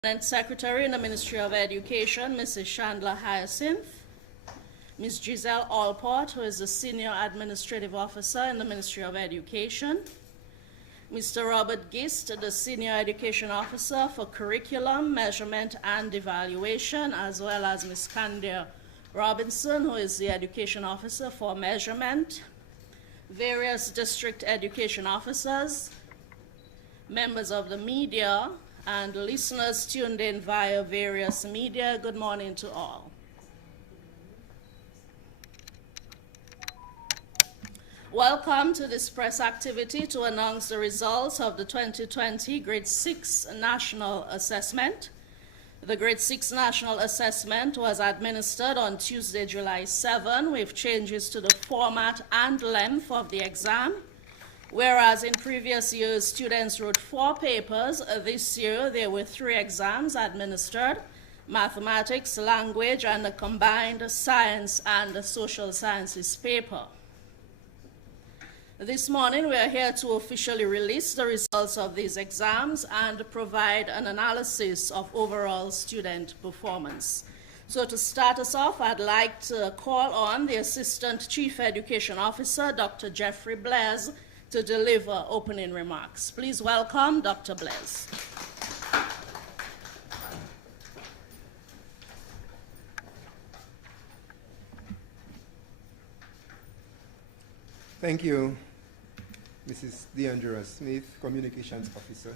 Permanent Secretary in the Ministry of Education, Mrs. Chandler Hyacinth, Ms. Giselle Allport, who is the Senior Administrative Officer in the Ministry of Education, Mr. Robert Gist, the Senior Education Officer for Curriculum, Measurement, and Evaluation, as well as Ms. Candia Robinson, who is the Education Officer for Measurement, various district education officers, members of the media, and listeners tuned in via various media. Good morning to all. Welcome to this press activity to announce the results of the 2020 Grade 6 National Assessment. The Grade 6 National Assessment was administered on Tuesday, July 7, with changes to the format and length of the exam. Whereas in previous years, students wrote 4 papers, this year there were 3 exams administered: mathematics, language, and a combined science and social sciences paper. This morning, we are here to officially release the results of these exams and provide an analysis of overall student performance. So to start us off, I'd like to call on the Assistant Chief Education Officer, Dr. Jeffrey Blaise, to deliver opening remarks. Please welcome Dr. Blaise. Thank you, Mrs. Deandra Smith, Communications Officer.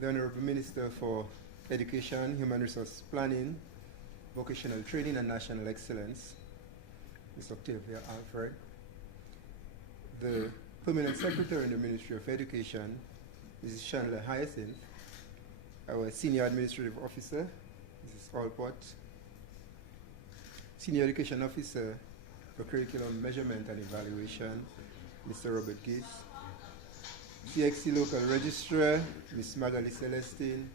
The Honorable Minister for Education, Human Resource Planning, Vocational Training and National Excellence, Ms. Octavia Alfred. The Permanent Secretary in the Ministry of Education, Mrs. Chandler Hyacinth. Our Senior Administrative Officer, Mrs. Allport. Senior Education Officer for Curriculum, Measurement and Evaluation, Mr. Robert Gist. CXC Local Registrar, Ms. Magali Celestine.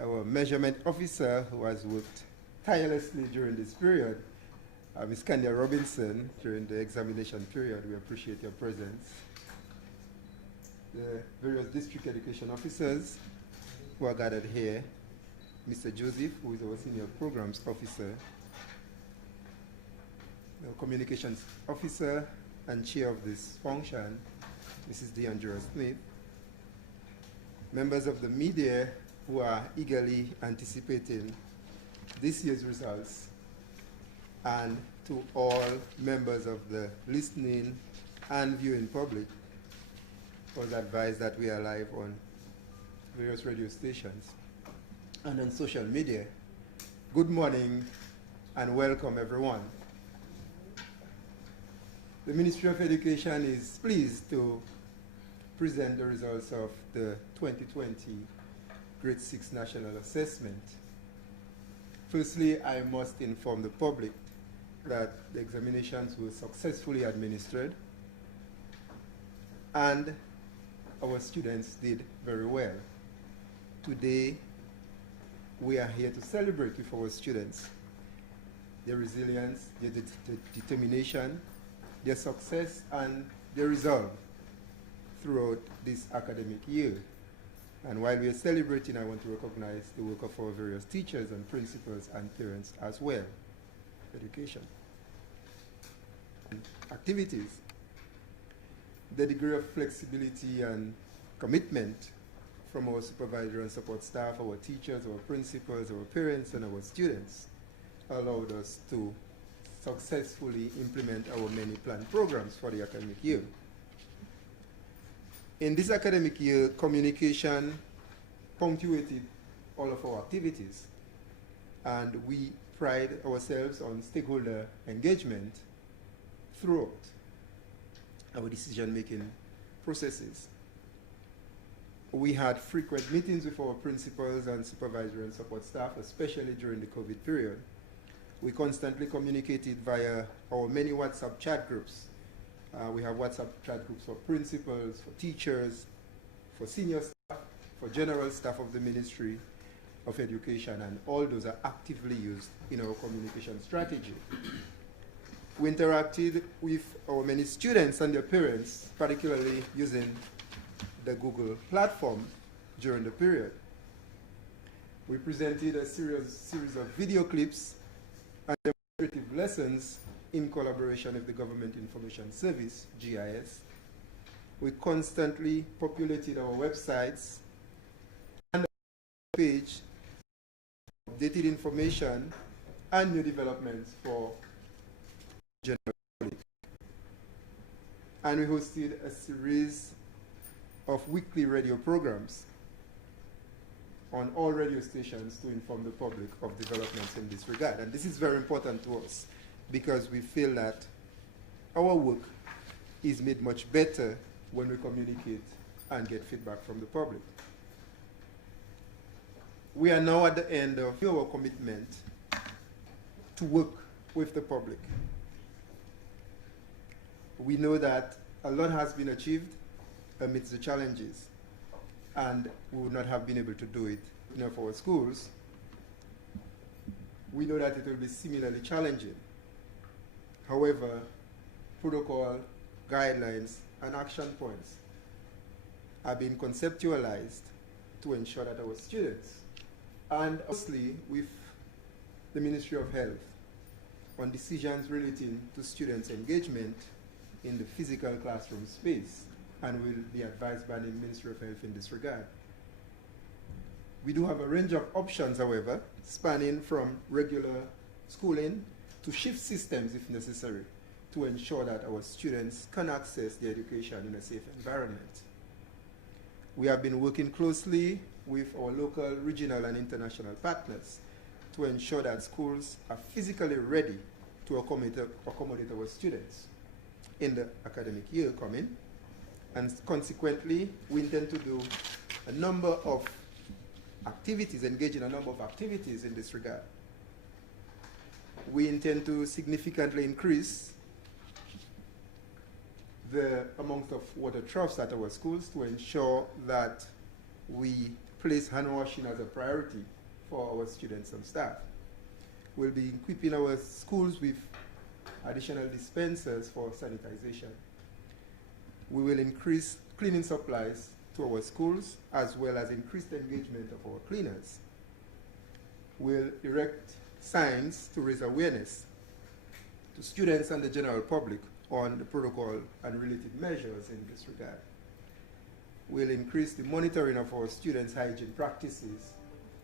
Our Measurement Officer, who has worked tirelessly during this period, Ms. Candia Robinson, during the examination period. We appreciate your presence. The various district education officers who are gathered here, Mr. Joseph, who is our Senior Programs Officer, the Communications Officer and Chair of this function, Mrs. Deandra Smith, members of the media who are eagerly anticipating this year's results, and to all members of the listening and viewing public. I was advised that we are live on various radio stations and on social media. Good morning and welcome, everyone. The Ministry of Education is pleased to present the results of the 2020 Grade 6 National Assessment. Firstly, I must inform the public that the examinations were successfully administered and our students did very well. Today, we are here to celebrate with our students their resilience, their determination, their success, and their resolve throughout this academic year. And while we are celebrating, I want to recognize the work of our various teachers and principals and parents as well. Education. Activities. The degree of flexibility and commitment from our supervisory and support staff, our teachers, our principals, our parents, and our students allowed us to successfully implement our many planned programs for the academic year. In this academic year, communication punctuated all of our activities, and we pride ourselves on stakeholder engagement throughout our decision-making processes. We had frequent meetings with our principals and supervisory and support staff, especially during the COVID period. We constantly communicated via our many WhatsApp chat groups. We have WhatsApp chat groups for principals, for teachers, for senior staff, for general staff of the Ministry of Education, and all those are actively used in our communication strategy. We interacted with our many students and their parents, particularly using the Google platform during the period. We presented a series of video clips and demonstrative lessons in collaboration with the Government Information Service, GIS. We constantly populated our websites and our page, updated information and new developments for general public. And we hosted a series of weekly radio programs on all radio stations to inform the public of developments in this regard. And this is very important to us because we feel that our work is made much better when we communicate and get feedback from the public. We are now at the end of our commitment to work with the public. We know that a lot has been achieved amidst the challenges, and we would not have been able to do it for our schools. We know that it will be similarly challenging. However, protocol, guidelines, and action points are being conceptualized to ensure that our students, and obviously with the Ministry of Health, on decisions relating to students' engagement in the physical classroom space, and will be advised by the Ministry of Health in this regard. We do have a range of options, however, spanning from regular schooling to shift systems if necessary to ensure that our students can access the education in a safe environment. We have been working closely with our local, regional, and international partners to ensure that schools are physically ready to accommodate our students in the academic year coming. And consequently, we intend to do a number of activities, engage in a number of activities in this regard. We intend to significantly increase the amount of water troughs at our schools to ensure that we place hand washing as a priority for our students and staff. We'll be equipping our schools with additional dispensers for sanitization. We will increase cleaning supplies to our schools as well as increased engagement of our cleaners. We'll erect signs to raise awareness to students and the general public on the protocol and related measures in this regard. We'll increase the monitoring of our students' hygiene practices,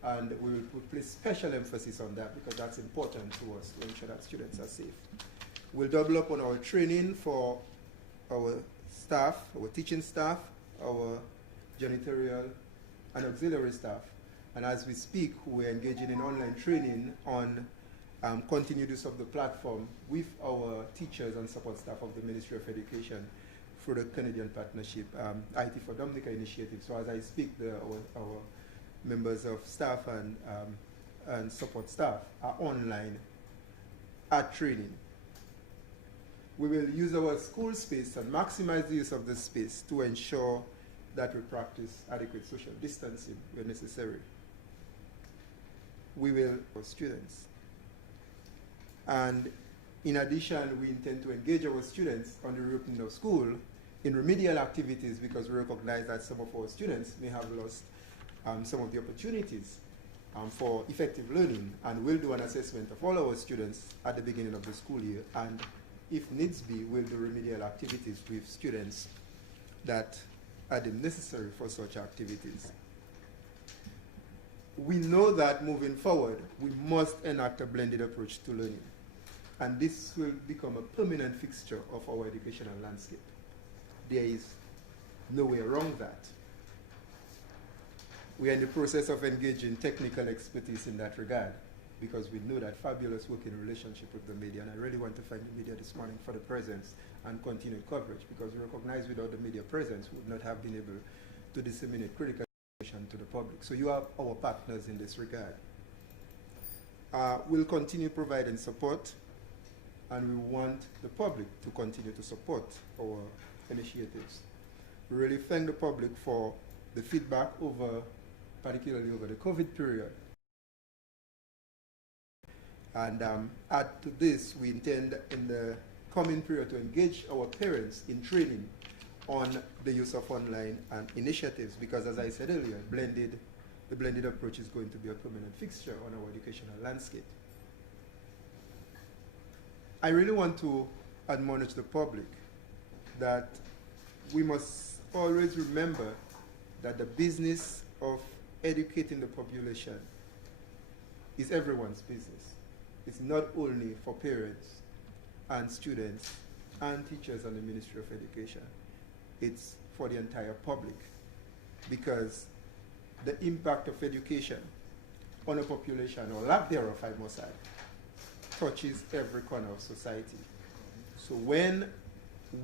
and we will place special emphasis on that because that's important to us to ensure that students are safe. We'll double up on our training for our staff, our teaching staff, our janitorial and auxiliary staff. And as we speak, we're engaging in online training on continued use of the platform with our teachers and support staff of the Ministry of Education through the Canadian Partnership IT for Dominica initiative. So as I speak, our members of staff and support staff are online at training. We will use our school space and maximize the use of this space to ensure that we practice adequate social distancing where necessary. We will for students. And in addition, we intend to engage our students on the reopening of school in remedial activities because we recognize that some of our students may have lost some of the opportunities for effective learning, and we'll do an assessment of all our students at the beginning of the school year, and if needs be, we'll do remedial activities with students that are deemed necessary for such activities. We know that moving forward, we must enact a blended approach to learning, and this will become a permanent fixture of our educational landscape. There is no way around that. We are in the process of engaging technical expertise in that regard because we know that fabulous working relationship with the media, and I really want to thank the media this morning for the presence and continued coverage because we recognize without the media presence we would not have been able to disseminate critical information to the public. So you are our partners in this regard. We'll continue providing support, and we want the public to continue to support our initiatives. We really thank the public for the feedback particularly over the COVID period. And add to this, we intend in the coming period to engage our parents in training on the use of online and initiatives, because as I said earlier, the blended approach is going to be a permanent fixture on our educational landscape. I really want to admonish the public that we must always remember that the business of educating the population is everyone's business. It's not only for parents and students and teachers and the Ministry of Education. It's for the entire public, because the impact of education on a population, or lack thereof, I must add, touches every corner of society. So when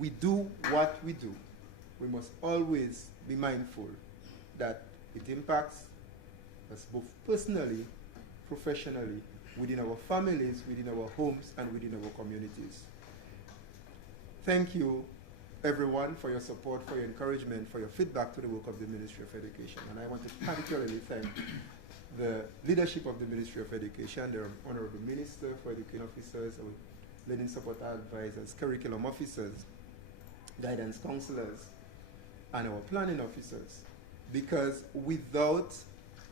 we do what we do, we must always be mindful that it impacts us both personally, professionally, within our families, within our homes, and within our communities. Thank you, everyone, for your support, for your encouragement, for your feedback to the work of the Ministry of Education. And I want to particularly thank the leadership of the Ministry of Education, the Honorable Minister for Education Officers, our learning support advisors, curriculum officers, guidance counselors, and our planning officers. Because without,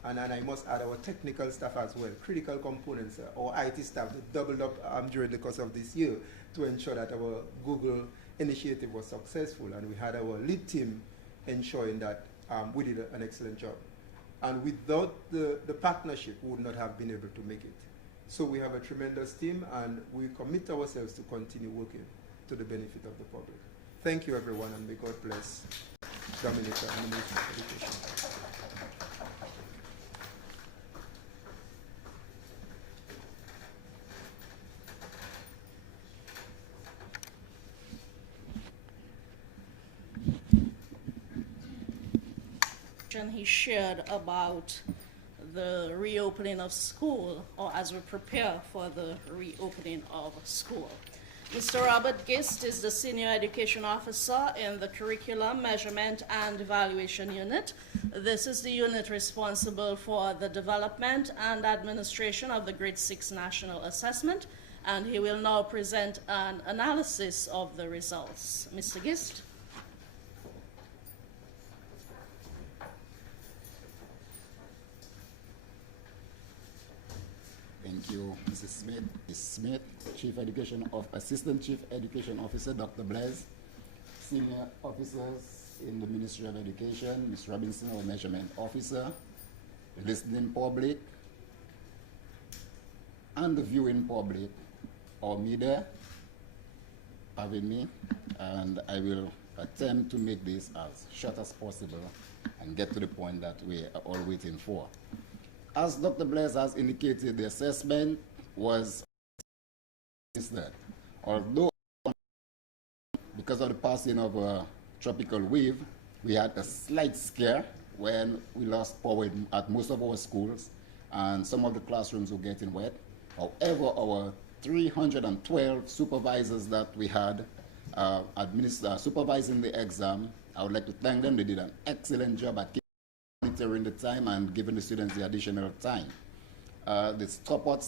and I must add our technical staff as well, critical components, our IT staff that doubled up during the course of this year to ensure that our Google initiative was successful, and we had our lead team ensuring that we did an excellent job. And without the partnership, we would not have been able to make it. So we have a tremendous team, and we commit ourselves to continue working to the benefit of the public. Thank you, everyone, and may God bless Dominica and the Ministry of Education. He shared about the reopening of school, or as we prepare for the reopening of school. Mr. Robert Gist is the Senior Education Officer in the Curriculum, Measurement and Evaluation Unit. This is the unit responsible for the development and administration of the Grade 6 National Assessment, and he will now present an analysis of the results. Mr. Gist. Thank you, Mrs. Smith. Ms. Smith, Assistant Chief Education Officer, Dr. Blaise, Senior Officers in the Ministry of Education, Ms. Robinson, our Measurement Officer, the listening public, and the viewing public, our media, having me, and I will attempt to make this as short as possible and get to the point that we are all waiting for. As Dr. Blaise has indicated, the assessment was that although because of the passing of a tropical wave, we had a slight scare when we lost power at most of our schools and some of the classrooms were getting wet. However, our 312 supervisors that we had supervising the exam, I would like to thank them. They did an excellent job at monitoring the time and giving the students the additional time. The support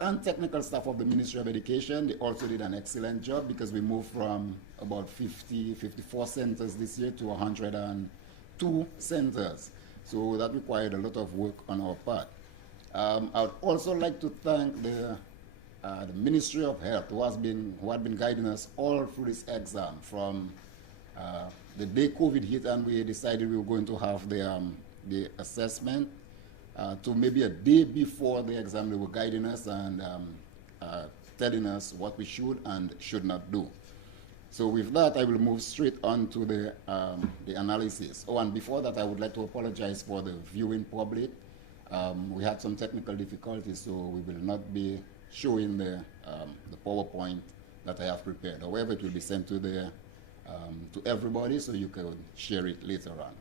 and technical staff of the Ministry of Education, they also did an excellent job, because we moved from about 54 centers this year to 102 centers. So that required a lot of work on our part. I would also like to thank the Ministry of Health, who had been guiding us all through this exam from the day COVID hit and we decided we were going to have the assessment, to maybe a day before the exam. They were guiding us and telling us what we should and should not do. So with that, I will move straight on to the analysis. Oh, and before that, I would like to apologize for the viewing public. We had some technical difficulties, so we will not be showing the PowerPoint that I have prepared. However, it will be sent to everybody, so you can share it later on.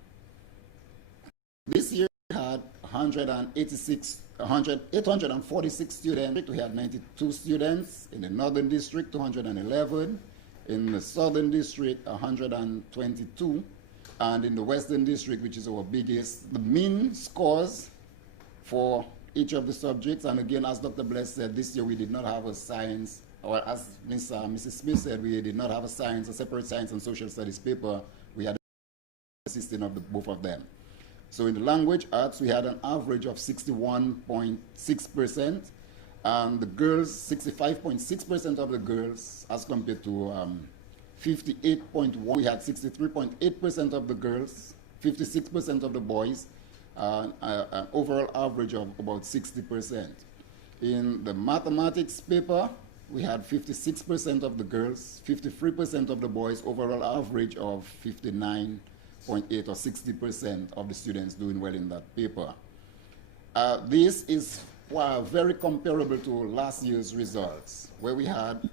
This year we had 846 students. We had 92 students. In the Northern District, 211. In the Southern District, 122. And in the Western District, which is our biggest, the mean scores for each of the subjects. And again, as Dr. Blaise said, this year we did not have a science well, as Mrs. Smith said, we did not have a separate science and social studies paper. We had a system of both of them. So in the language arts, we had an average of 61.6%, and the girls, 65.6% of the girls, as compared to 58.1%. We had 63.8% of the girls, 56% of the boys, an overall average of about 60%. In the mathematics paper, we had 56% of the girls, 53% of the boys, overall average of 59.8 or 60% of the students doing well in that paper. This is very comparable to last year's results, where we had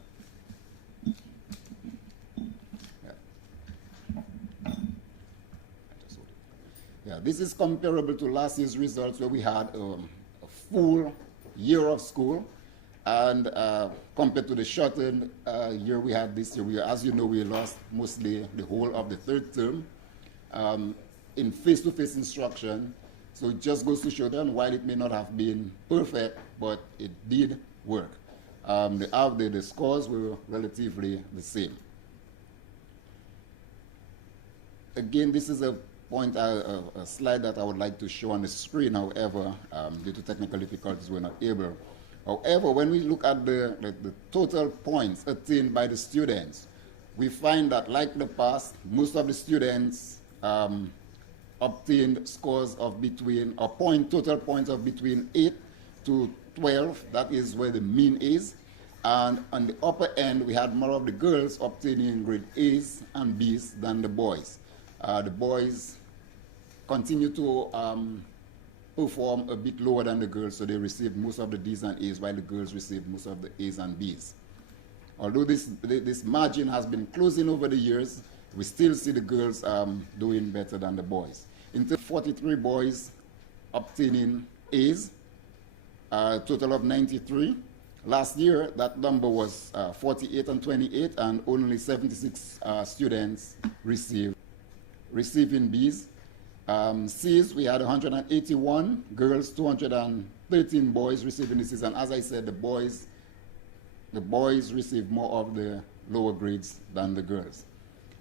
this is comparable to last year's results, where we had a full year of school, and compared to the shortened year we had this year. As you know, we lost mostly the whole of the third term in face-to-face instruction. So it just goes to show that while it may not have been perfect, but it did work. The scores were relatively the same. Again, this is a slide that I would like to show on the screen. However, due to technical difficulties, we're not able. However, when we look at the total points attained by the students, we find that, like the past, most of the students obtained scores of between, or total points of between 8 to 12. That is where the mean is. And on the upper end, we had more of the girls obtaining grade A's and B's than the boys. The boys continue to perform a bit lower than the girls, so they received most of the D's and A's, while the girls received most of the A's and B's. Although this margin has been closing over the years, we still see the girls doing better than the boys. In 43 boys obtaining A's, a total of 93. Last year, that number was 48 and 28, and only 76 students receiving B's. C's, we had 181 girls, 213 boys receiving the C's, and as I said, the boys receive more of the lower grades than the girls.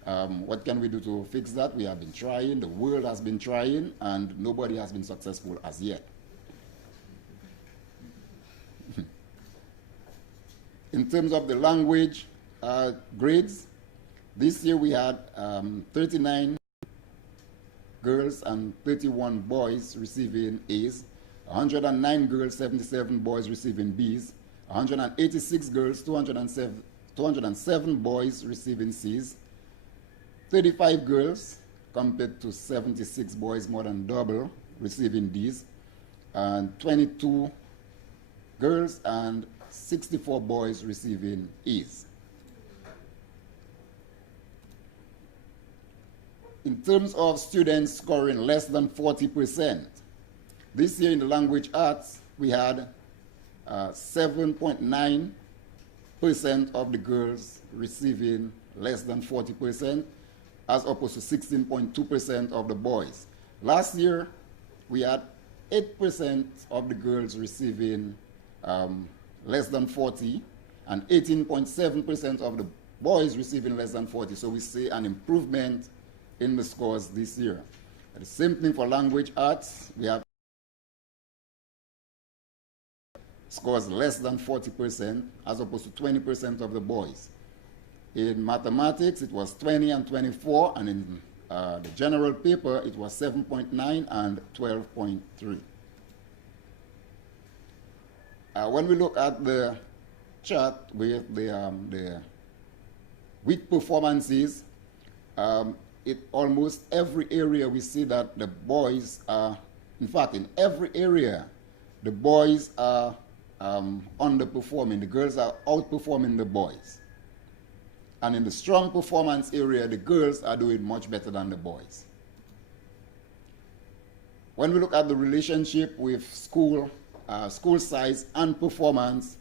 What can we do to fix that? We have been trying, the world has been trying, and nobody has been successful as yet. In terms of the language grades, this year we had 39 girls and 31 boys receiving A's, 109 girls, 77 boys receiving B's, 186 girls, 207 boys receiving C's, 35 girls compared to 76 boys, more than double, receiving D's, and 22 girls and 64 boys receiving A's. In terms of students scoring less than 40%, this year in the language arts, we had 7.9% of the girls receiving less than 40%, as opposed to 16.2% of the boys. Last year, we had 8% of the girls receiving less than 40, and 18.7% of the boys receiving less than 40. So we see an improvement in the scores this year. The same thing for language arts. We have scores less than 40%, as opposed to 20% of the boys. In mathematics, it was 20 and 24, and in the general paper, it was 7.9 and 12.3. When we look at the chart with the weak performances, almost every area we see that the boys are, in fact, in every area, the boys are underperforming. The girls are outperforming the boys. And in the strong performance area, the girls are doing much better than the boys. When we look at the relationship with school size and performance,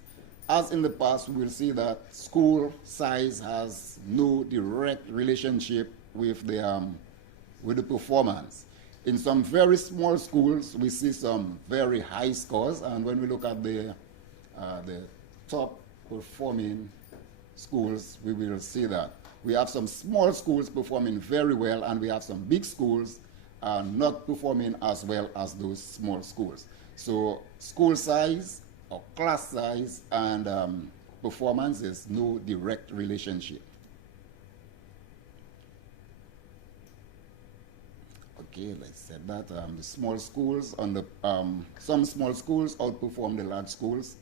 as in the past, we'll see that school size has no direct relationship with the performance. In some very small schools, we see some very high scores, and when we look at the top performing schools, we will see that. We have some small schools performing very well, and we have some big schools not performing as well as those small schools. So school size or class size and performance is no direct relationship. Okay, let's say that the small schools on the some small schools outperform the large schools,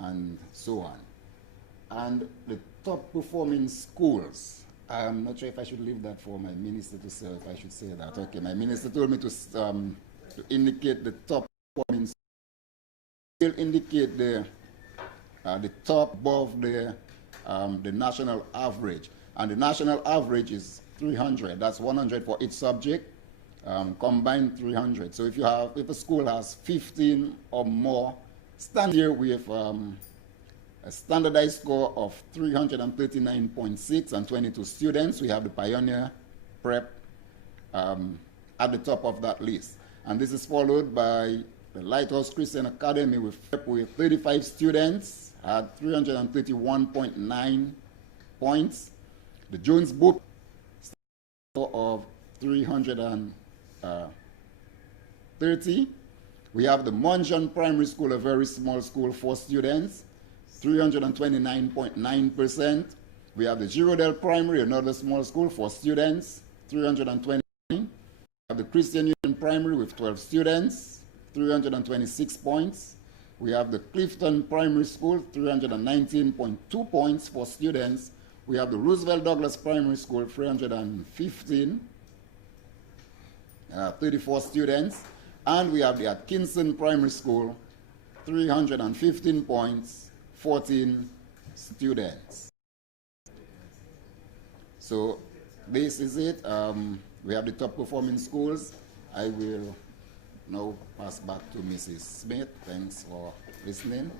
and so on. And the top performing schools, I'm not sure if I should leave that for my minister to say, if I should say that. Okay, my minister told me to indicate the top performing schools. Will indicate the top above the national average, and the national average is 300. That's 100 for each subject, combined 300. So if a school has 15 or more, stand here with a standardized score of 339.6 and 22 students. We have the Pioneer Prep at the top of that list. And this is followed by the Lighthouse Christian Academy with 35 students at 331.9 points. The Jones Book score of 330. We have the Munjan Primary School, a very small school, 4 students, 329.9%. We have the Girodel Primary, another small school, 4 students, 329. We have the Christian Union Primary with 12 students, 326 points. We have the Clifton Primary School, 319.2 points for students. We have the Roosevelt Douglas Primary School, 315, 34 students. And we have the Atkinson Primary School, 315 points, 14 students. So this is it. We have the top performing schools. I will now pass back to Mrs. Smith. Thanks for listening.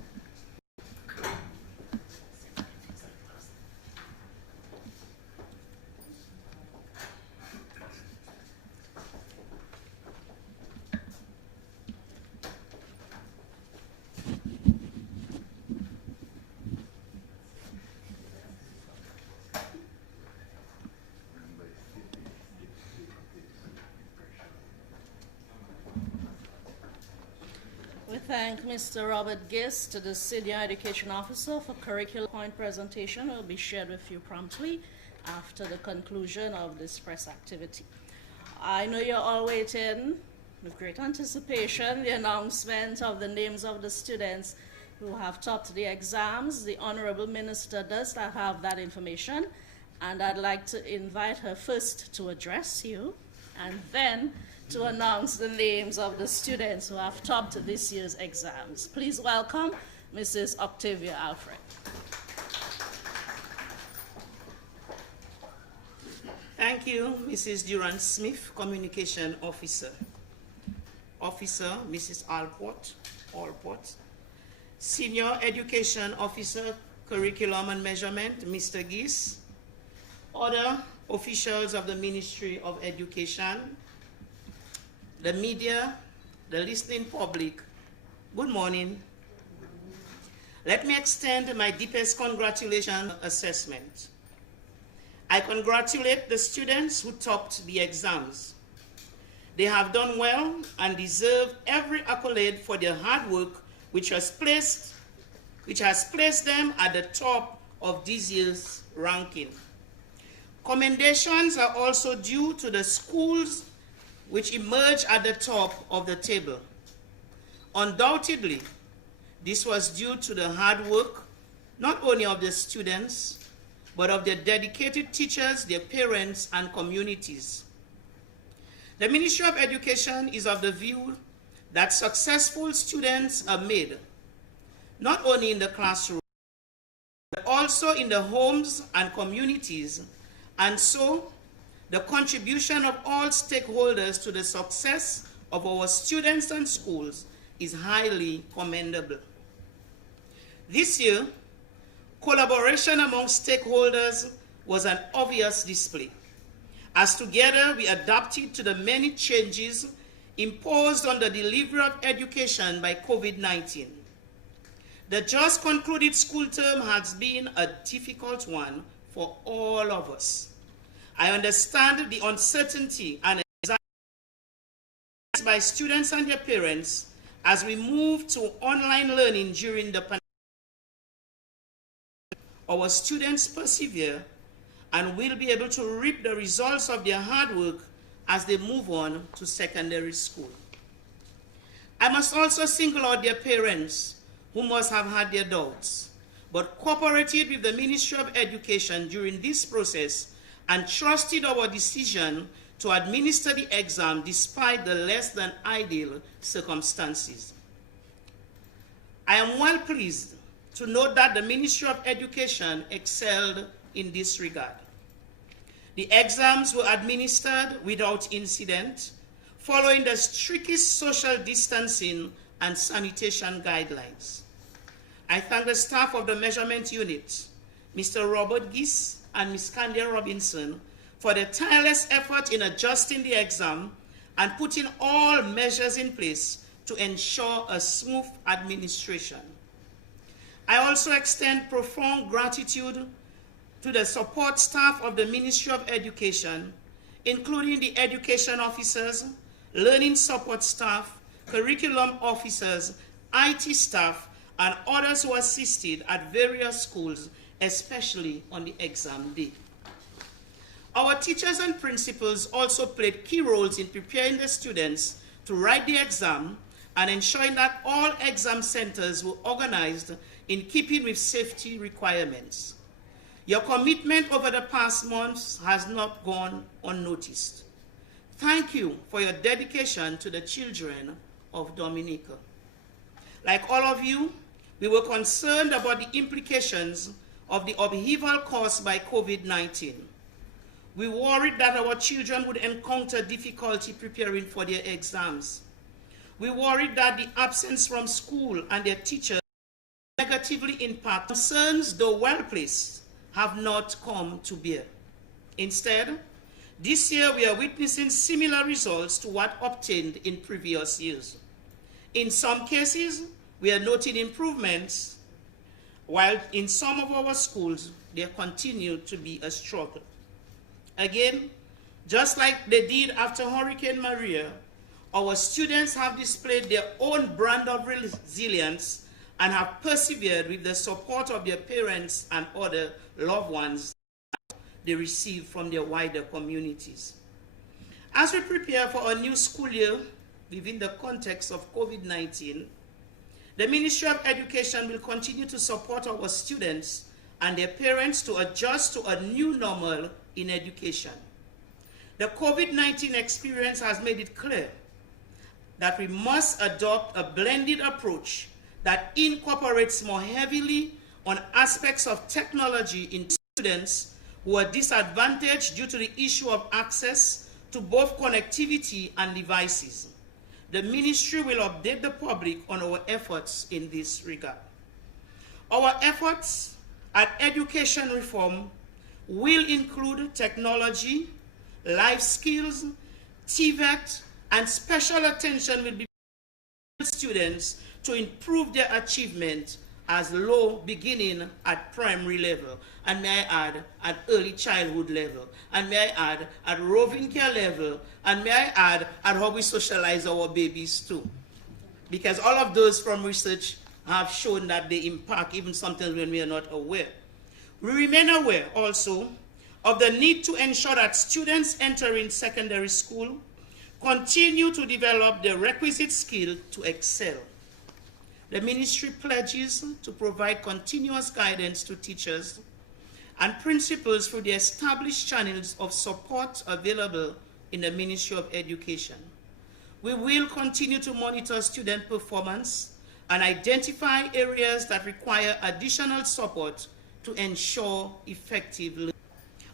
We thank Mr. Robert Gist, the Senior Education Officer, for curriculum point presentation. Will be shared with you promptly after the conclusion of this press activity. I know you're all waiting with great anticipation the announcement of the names of the students who have topped the exams. The Honorable Minister does not have that information, and I'd like to invite her first to address you and then to announce the names of the students who have topped this year's exams. Please welcome Mrs. Octavia Alfred. Thank you, Mrs. Durant-Smith, Communication Officer. Officer, Mrs. Allport. Senior Education Officer, Curriculum and Measurement, Mr. Gis. Other officials of the Ministry of Education, the media, the listening public, good morning. Let me extend my deepest congratulations assessment. I congratulate the students who topped the exams. They have done well and deserve every accolade for their hard work, which has placed them at the top of this year's ranking. Commendations are also due to the schools which emerged at the top of the table. Undoubtedly, this was due to the hard work not only of the students, but of their dedicated teachers, their parents, and communities. The Ministry of Education is of the view that successful students are made, not only in the classroom, but also in the homes and communities, and so the contribution of all stakeholders to the success of our students and schools is highly commendable. This year, collaboration among stakeholders was an obvious display, as together we adapted to the many changes imposed on the delivery of education by COVID-19. The just concluded school term has been a difficult one for all of us. I understand the uncertainty and anxiety by students and their parents as we move to online learning during the pandemic. Our students persevere and will be able to reap the results of their hard work as they move on to secondary school. I must also single out their parents who must have had their doubts, but cooperated with the Ministry of Education during this process and trusted our decision to administer the exam despite the less than ideal circumstances. I am well pleased to note that the Ministry of Education excelled in this regard. The exams were administered without incident, following the strictest social distancing and sanitation guidelines. I thank the staff of the measurement unit, Mr. Robert Giss and Ms. Candia Robinson, for their tireless effort in adjusting the exam and putting all measures in place to ensure a smooth administration. I also extend profound gratitude to the support staff of the Ministry of Education, including the education officers, learning support staff, curriculum officers, IT staff, and others who assisted at various schools, especially on the exam day. Our teachers and principals also played key roles in preparing the students to write the exam and ensuring that all exam centers were organized in keeping with safety requirements. Your commitment over the past months has not gone unnoticed. Thank you for your dedication to the children of Dominica. Like all of you, we were concerned about the implications of the upheaval caused by COVID-19. We worried that our children would encounter difficulty preparing for their exams. We worried that the absence from school and their teachers would negatively impact. Concerns, though well placed, have not come to bear. Instead, this year we are witnessing similar results to what obtained in previous years. In some cases, we are noting improvements, while in some of our schools, there continue to be a struggle. Again, just like they did after Hurricane Maria, our students have displayed their own brand of resilience and have persevered with the support of their parents and other loved ones they receive from their wider communities. As we prepare for a new school year within the context of COVID-19, the Ministry of Education will continue to support our students and their parents to adjust to a new normal in education. The COVID-19 experience has made it clear that we must adopt a blended approach that incorporates more heavily on aspects of technology in students who are disadvantaged due to the issue of access to both connectivity and devices. The ministry will update the public on our efforts in this regard. Our efforts at education reform will include technology, life skills, TVET, and special attention will be given to students to improve their achievement as low beginning at primary level, and may I add at early childhood level, and may I add at roving care level, and may I add at how we socialize our babies too. Because all of those from research have shown that they impact even sometimes when we are not aware. We remain aware also of the need to ensure that students entering secondary school continue to develop the requisite skill to excel. The ministry pledges to provide continuous guidance to teachers and principals through the established channels of support available in the Ministry of Education. We will continue to monitor student performance and identify areas that require additional support to ensure effective learning.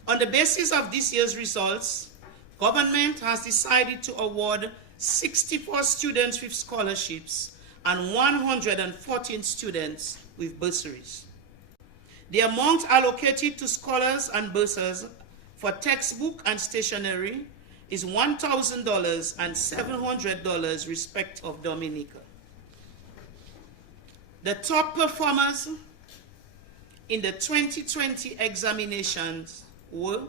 On the basis of this year's results, government has decided to award 64 students with scholarships and 114 students with bursaries. The amount allocated to scholars and bursars for textbook and stationery is $1,000 and $700 respect of Dominica. The top performers in the 2020 examinations were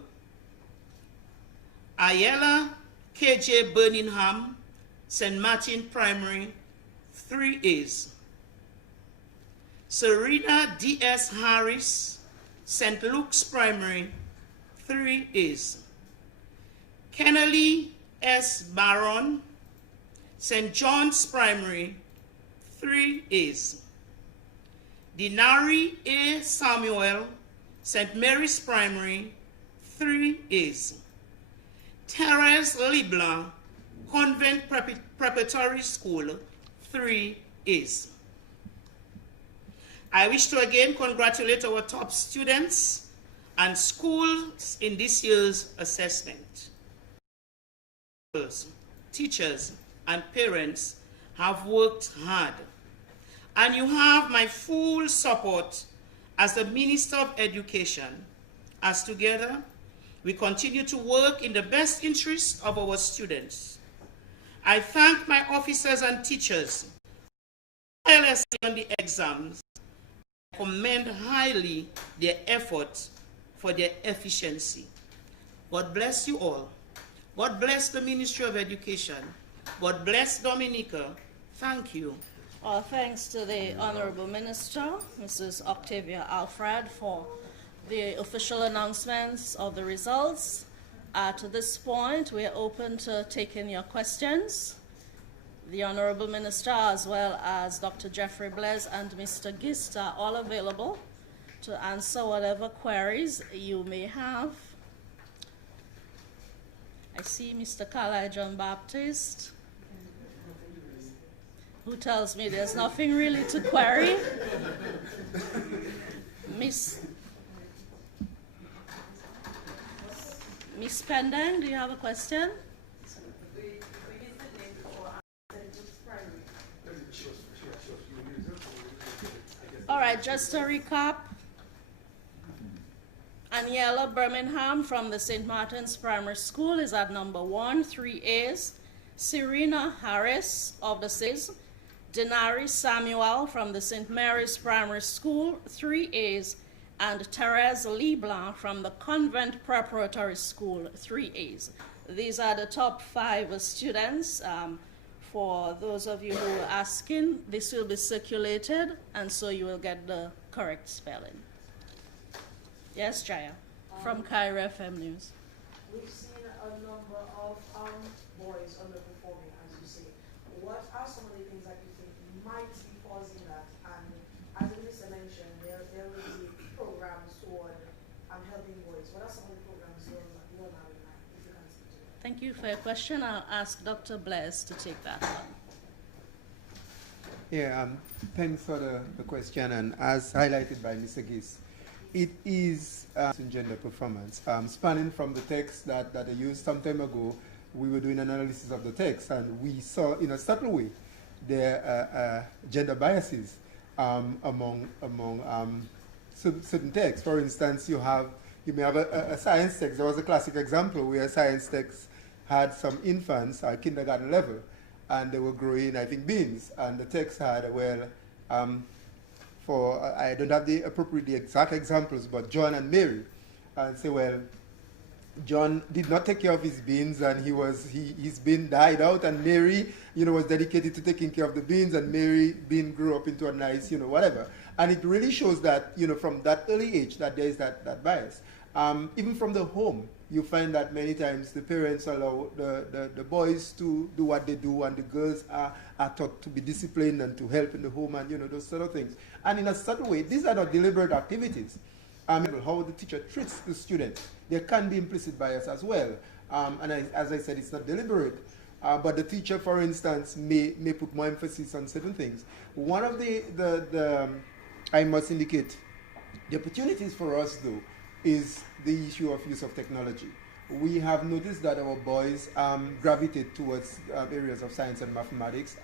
Ayala KJ Birmingham, St. Martin Primary, 3 A's. Serena D.S. Harris, St. Luke's Primary, 3 A's. Kennelly S. Baron, St. John's Primary, 3 A's. Dinari A. Samuel, St. Mary's Primary, 3 A's. Therese Leblanc, Convent Preparatory School, 3 A's. I wish to again congratulate our top students and schools in this year's assessment. Teachers and parents have worked hard, and you have my full support as the Minister of Education, as together we continue to work in the best interest of our students. I thank my officers and teachers tirelessly on the exams. I commend highly their effort for their efficiency. God bless you all. God bless the Ministry of Education. God bless Dominica. Thank you. All thanks to the Honorable Minister, Mrs. Octavia Alfred, for the official announcements of the results. At this point, we are open to taking your questions. The Honorable Minister, as well as Dr. Jeffrey Blaise and Mr. Gist, are all available to answer whatever queries you may have. I see Mr. Carlisle John Baptist, who tells me there's nothing really to query. Miss Pendang, do you have a question? All right, just to recap, Aniela Birmingham from the St. Martin's Primary School is at number 1, 3 A's. Serena Harris of the SIS. Denari Samuel from the St. Mary's Primary School, 3 A's. And Therese Leblanc from the Convent Preparatory School, 3 A's. These are the top 5 students. For those of you who are asking, this will be circulated, and so you will get the correct spelling. Yes, Jaya, from Cairo FM News. We've seen a number of boys underperforming, as you say. What are some of the things that you think might be causing that? And as the minister mentioned, there will be programs toward helping boys. What are some of the programs you're now in mind, if you can speak to that? Thank you for your question. I'll ask Dr. Blaise to take that one. Yeah, thanks for the question. And as highlighted by Mr. Gis, it is in gender performance. Spanning from the text that I used some time ago, we were doing an analysis of the text, and we saw in a subtle way there are gender biases among certain texts. For instance, you may have a science text. There was a classic example where a science text had some infants at kindergarten level, and they were growing, I think, beans, and the text had, I don't have the exact examples, but John and Mary, and say, well, John did not take care of his beans, and his bean died out, and Mary, was dedicated to taking care of the beans, and Mary bean grew up into a nice, whatever. And it really shows that, from that early age, that there is that bias. Even from the home, you find that many times the parents allow the boys to do what they do, and the girls are taught to be disciplined and to help in the home, and those sort of things. And in a certain way, these are not deliberate activities. How the teacher treats the student, there can be implicit bias as well. As I said, it's not deliberate. But the teacher, for instance, may put more emphasis on certain things. One of I must indicate, the opportunities for us, though, is the issue of use of technology. We have noticed that our boys gravitate towards areas of science and mathematics.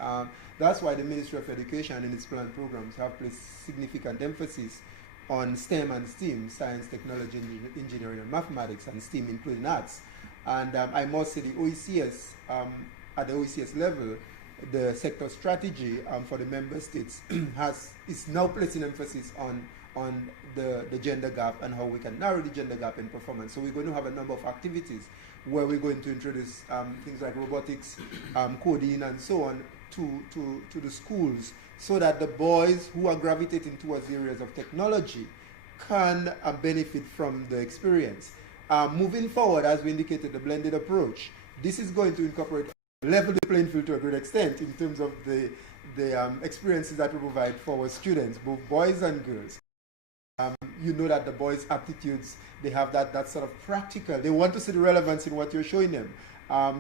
That's why the Ministry of Education in its planned programs have placed significant emphasis on STEM and STEAM, science, technology, engineering, and mathematics, and STEAM, including arts. And I must say the OECS, at the OECS level, the sector strategy for the member states is now placing emphasis on the gender gap and how we can narrow the gender gap in performance. So we're going to have a number of activities where we're going to introduce things like robotics, coding, and so on to the schools, so that the boys who are gravitating towards the areas of technology can benefit from the experience. Moving forward, as we indicated, the blended approach, this is going to incorporate level the playing field to a great extent in terms of the experiences that we provide for our students, both boys and girls. You know that the boys' aptitudes, they have that sort of practical, they want to see the relevance in what you're showing them.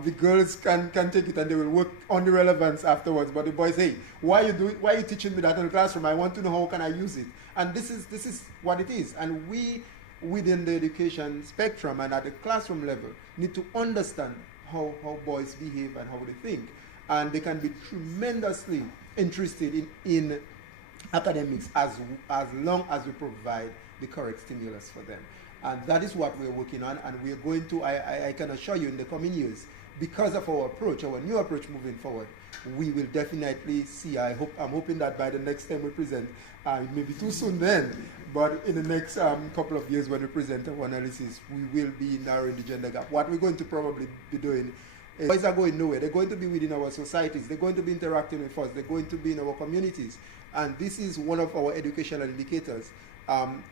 The girls can take it and they will work on the relevance afterwards, but the boys, hey, why are you teaching me that in the classroom? I want to know how can I use it. And this is what it is. And we, within the education spectrum and at the classroom level, need to understand how boys behave and how they think. And they can be tremendously interested in academics as long as we provide the correct stimulus for them. And that is what we're working on, and we're going to, I can assure you, in the coming years, because of our approach, our new approach moving forward, we will definitely see, I'm hoping that by the next time we present, it may be too soon then, but in the next couple of years when we present our analysis, we will be narrowing the gender gap. What we're going to probably be doing is, boys are going nowhere. They're going to be within our societies. They're going to be interacting with us. They're going to be in our communities. And this is one of our educational indicators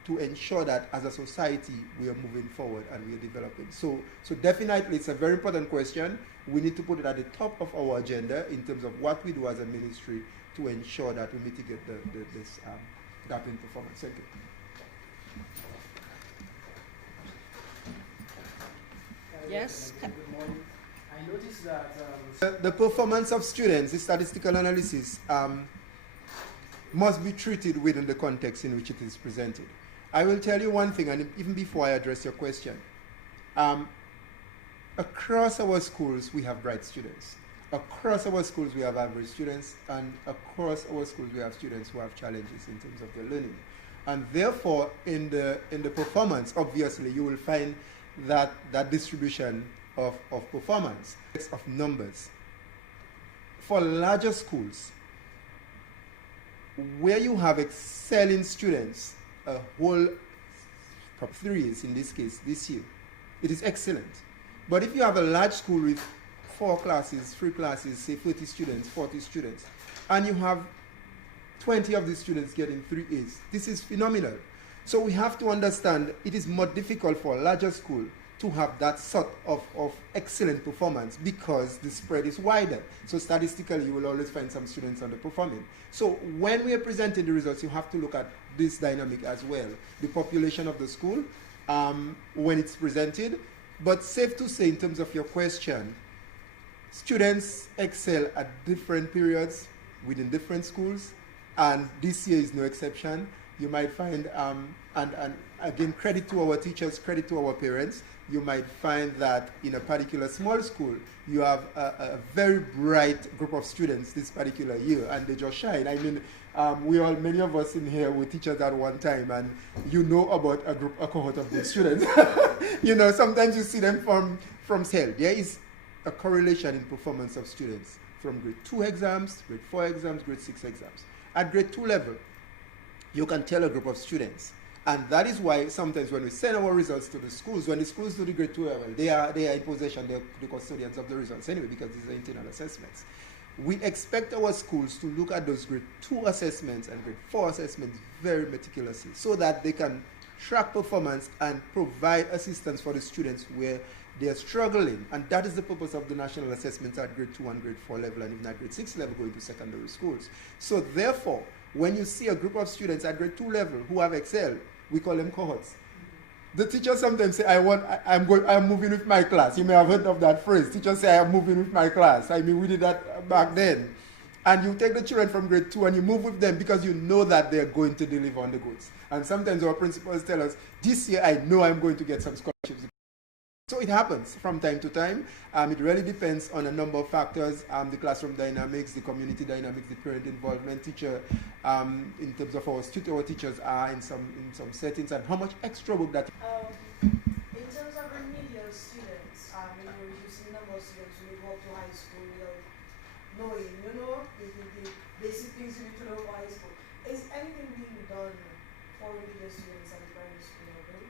to ensure that as a society we are moving forward and we are developing. So definitely it's a very important question. We need to put it at the top of our agenda in terms of what we do as a ministry to ensure that we mitigate this gap in performance. Thank you. Yes. Good morning. I noticed that The performance of students, the statistical analysis, must be treated within the context in which it is presented. I will tell you one thing, and even before I address your question, across our schools we have bright students. Across our schools we have average students, and across our schools we have students who have challenges in terms of their learning. And therefore, in the performance, obviously, you will find that distribution of performance, of numbers. For larger schools, where you have excelling students, a whole 3 years in this case, this year, it is excellent. But if you have a large school with 4 classes, 3 classes, say 30 students, 40 students, and you have 20 of these students getting 3 A's, this is phenomenal. So we have to understand it is more difficult for a larger school to have that sort of excellent performance because the spread is wider. So statistically, you will always find some students underperforming. So when we are presenting the results, you have to look at this dynamic as well. The population of the school, when it's presented, but safe to say in terms of your question, students excel at different periods within different schools, and this year is no exception. You might find, and again, credit to our teachers, credit to our parents, you might find that in a particular small school, you have a very bright group of students this particular year, and they just shine. I mean, many of us in here were teachers at one time, and you know about a cohort of good students. You know, sometimes you see them from cell. There is a correlation in performance of students from grade 2 exams, grade 4 exams, grade 6 exams. At grade 2 level, you can tell a group of students. And that is why sometimes when we send our results to the schools, when the schools do the grade 2 level, they are in possession, they're the custodians of the results anyway, because these are internal assessments. We expect our schools to look at those grade 2 assessments and grade 4 assessments very meticulously so that they can track performance and provide assistance for the students where they are struggling. And that is the purpose of the national assessments at grade 2 and grade 4 level, and even at grade 6 level going to secondary schools. So therefore, when you see a group of students at grade 2 level who have excelled, we call them cohorts. The teachers sometimes say, I'm moving with my class. You may have heard of that phrase. Teachers say, I'm moving with my class. I mean, we did that back then. And you take the children from grade 2 and you move with them because you know that they're going to deliver on the goods. And sometimes our principals tell us, this year I know I'm going to get some scholarships. So it happens from time to time. It really depends on a number of factors, the classroom dynamics, the community dynamics, the parent involvement, teacher, in terms of our teachers are in some settings, and how much extra work that. In terms of remedial students, reducing the number of students when you go up to high school, knowing, the basic things you need to know for high school. Is anything being done for remedial students at the primary school level?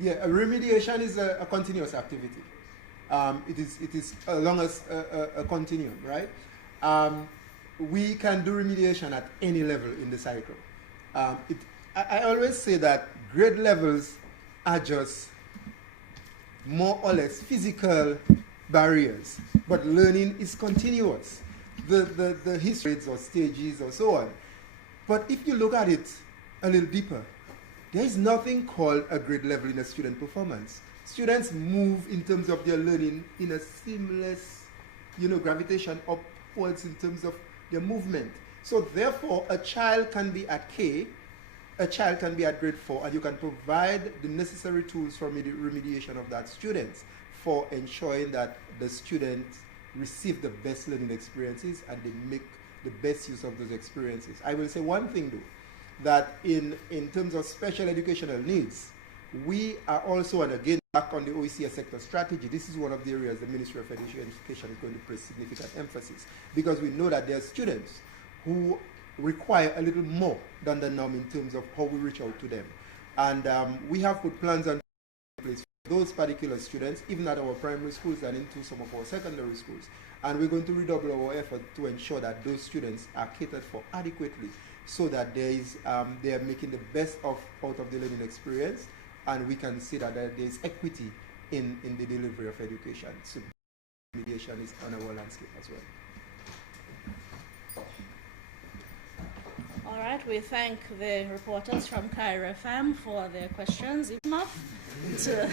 Yeah, remediation is a continuous activity. It is along a continuum, right? We can do remediation at any level in the cycle. I always say that grade levels are just more or less physical barriers, but learning is continuous. The histories or stages or so on. But if you look at it a little deeper, there is nothing called a grade level in a student performance. Students move in terms of their learning in a seamless, gravitation upwards in terms of their movement. So therefore, a child can be at K, a child can be at grade 4, and you can provide the necessary tools for remediation of that student for ensuring that the students receive the best learning experiences and they make the best use of those experiences. I will say one thing though, that in terms of special educational needs, we are also, and again, back on the OECS sector strategy, this is one of the areas the Ministry of Education is going to place significant emphasis, because we know that there are students who require a little more than the norm in terms of how we reach out to them. And we have put plans in place for those particular students, even at our primary schools and into some of our secondary schools. And we're going to redouble our effort to ensure that those students are catered for adequately, so that they are making the best out of the learning experience, and we can see that there is equity in the delivery of education. So mediation is on our landscape as well. All right, we thank the reporters from Cairo FM for their questions. Enough to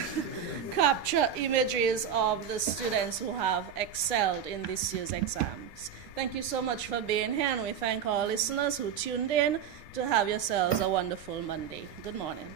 capture images of the students who have excelled in this year's exams. Thank you so much for being here, and we thank our listeners who tuned in. To have yourselves a wonderful Monday. Good morning.